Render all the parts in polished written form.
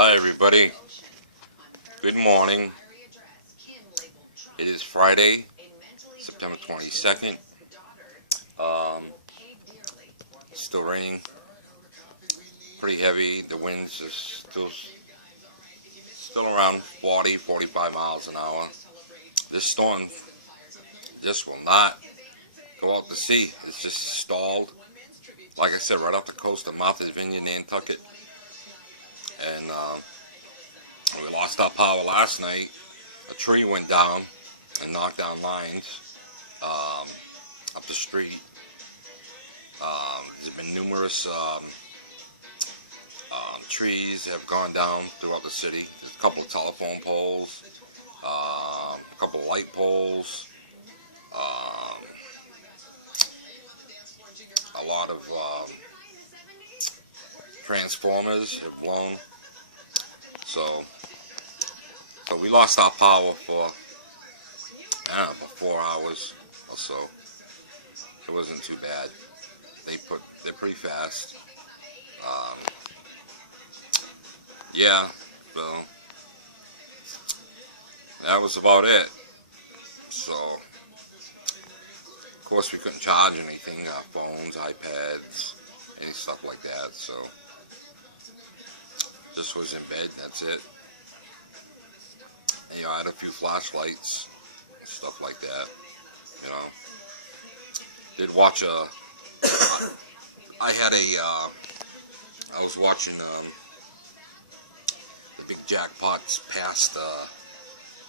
Hi everybody, good morning. It is Friday, September 22nd. Um, Still raining, pretty heavy. The winds are still around 40, 45 miles an hour. This storm just will not go out to sea. It's just stalled. Like I said, right off the coast of Martha's Vineyard, Nantucket. And we lost our power last night. A tree went down and knocked down lines up the street. There's been numerous trees have gone down throughout the city. There's a couple of telephone poles, a couple of light poles, um, a lot of transformers have blown. So we lost our power for, I don't know, for 4 hours or so. It wasn't too bad. They're pretty fast. Um, yeah, so that was about it. So, of course, we couldn't charge anything, our phones, iPads, any stuff like that. So, just was in bed. That's it. You know, I had a few flashlights, stuff like that. You know, did watch I had I was watching the big jackpots past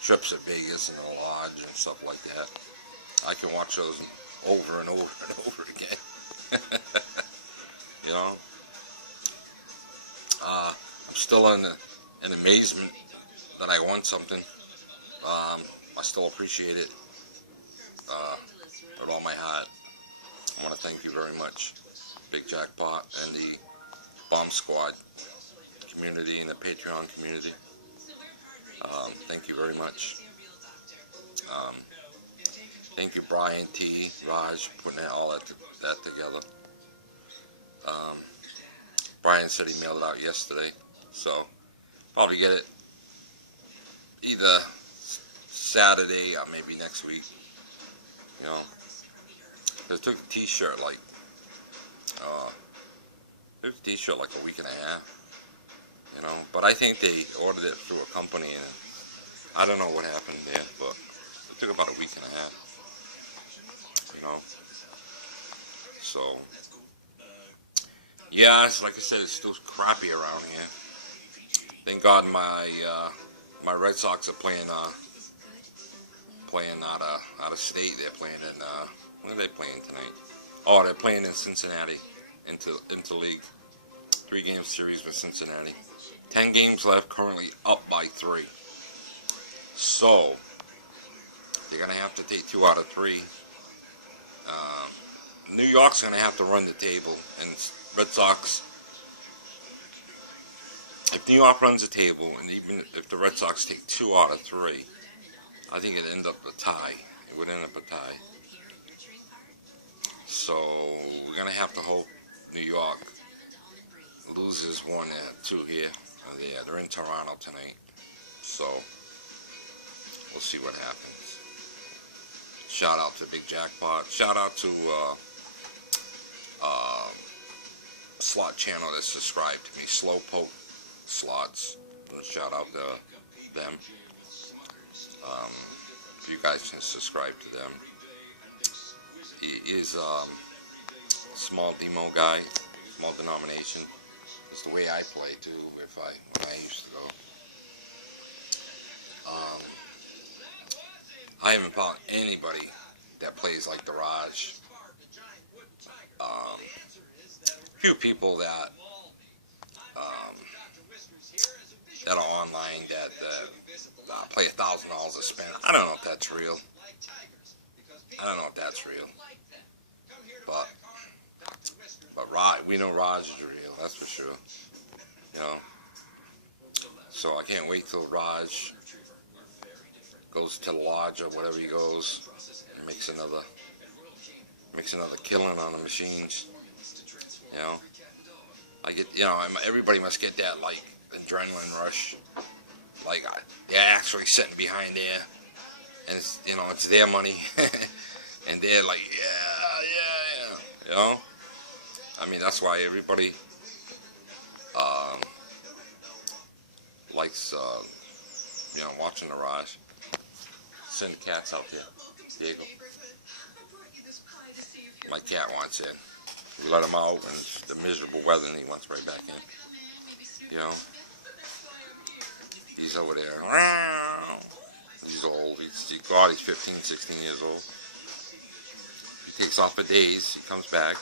trips at Vegas and the Lodge and stuff like that. I can watch those over and over and over again. You know, I'm still in amazement that I won something. I still appreciate it with all my heart. I want to thank you very much, Big Jackpot and the Bomb Squad community and the Patreon community. Thank you very much. Thank you, Brian T. Raj, for putting all that together. Brian said he mailed it out yesterday, so probably get it either Saturday or maybe next week. You know, I took a T-shirt like a week and a half. You know, but I think they ordered it through a company, and I don't know what happened there, but it took about a week and a half. You know, so yeah, it's like I said, it's still crappy around here. Thank God my Red Sox are playing out of state. They're playing in when are they playing tonight? Oh, they're playing in Cincinnati, into league. 3-game series with Cincinnati. 10 games left, currently up by 3. So they're gonna have to take 2 out of 3. New York's gonna have to run the table, and Red Sox. If New York runs the table, and even if the Red Sox take 2 out of 3, I think it'd end up a tie. It would end up a tie. So we're gonna have to hope New York loses 1 and 2 here. They're in Toronto tonight. So we'll see what happens. Shout out to Big Jackpot. Shout out to slot channel that subscribed to me, Slowpoke Slots. Shout out to them. If you guys can subscribe to them. He is small demo guy, small denomination. It's the way I play too. When I used to go. I haven't found anybody that plays like the Raj. Few people that are online that play $1,000 a spin. I don't know if that's real. But Raj, we know Raj is real. That's for sure. You know. So I can't wait till Raj goes to the lodge or whatever he goes and makes another killing on the machines. You know, I get, everybody must get that, like, adrenaline rush. Like, they're actually sitting behind there, and it's, it's their money, and they're like, yeah. I mean, that's why everybody likes, watching the Raj. Send the cats out there. Diego. My cat wants in. We let him out, and it's the miserable weather, and he wants right back in. He's over there. He's old. He's 15, 16 years old. He takes off for days. He comes back.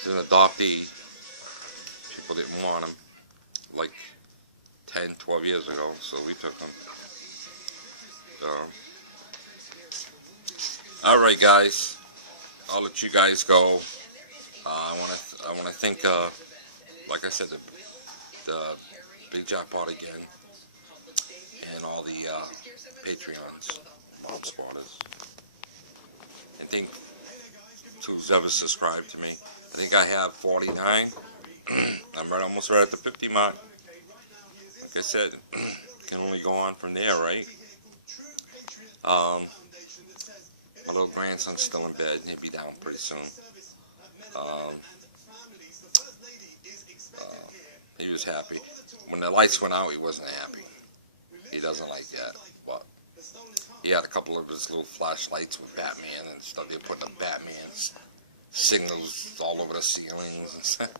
He's an adoptee. People didn't want him like 10, 12 years ago, so we took him. All right, guys. I'll let you guys go. I want to thank, like I said, the Big Jackpot again, and all the Patreons, mom spotters, and thank who's ever subscribed to me. I think I have 49. I'm almost right at the 50 mark. Like I said, can only go on from there, right? My little grandson's still in bed. He'll be down pretty soon. He was happy. When the lights went out, he wasn't happy. He doesn't like that. But he had a couple of his little flashlights with Batman and stuff. They put the Batman's signals all over the ceilings and stuff.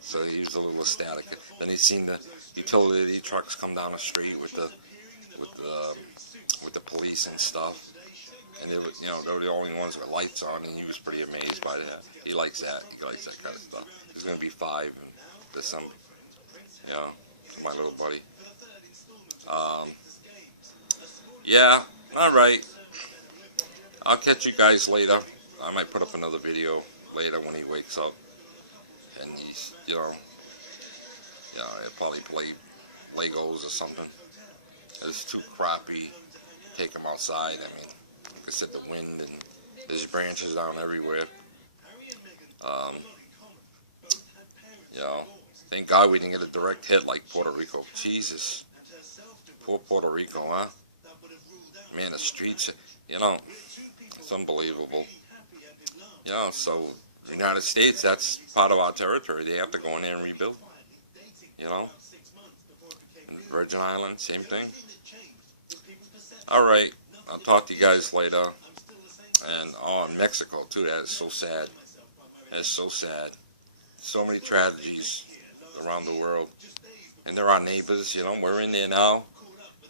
So he was a little ecstatic. Then he seen the utility trucks come down the street with the police and stuff. And they were, they were the only ones with lights on, and he was pretty amazed by that. He likes that. He likes that kind of stuff. He's going to be 5 in December. My little buddy. Yeah, alright. I'll catch you guys later. I might put up another video later when he wakes up. And he's, he'll probably play Legos or something. It's too crappy. Take him outside. I mean, like I said, the wind and there's branches down everywhere. Thank God we didn't get a direct hit like Puerto Rico. Jesus. Poor Puerto Rico, huh? Man, the streets, it's unbelievable. So the United States, that's part of our territory. They have to go in there and rebuild. Virgin Islands, same thing. Alright, I'll talk to you guys later. And, Mexico, too, that is so sad. That is so sad. So many tragedies around the world. And they're our neighbors, we're in there now.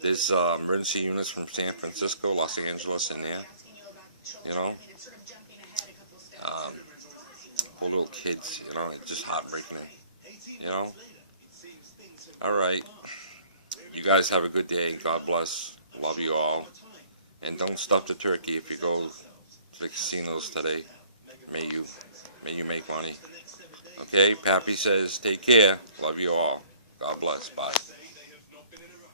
There's emergency units from San Francisco, Los Angeles in there, poor little kids, it's just heartbreaking, Alright, you guys have a good day, God bless, love you all, and don't stuff the turkey if you go to the casinos today. May you make money. Okay, Pappy says, take care, love you all, God bless, bye.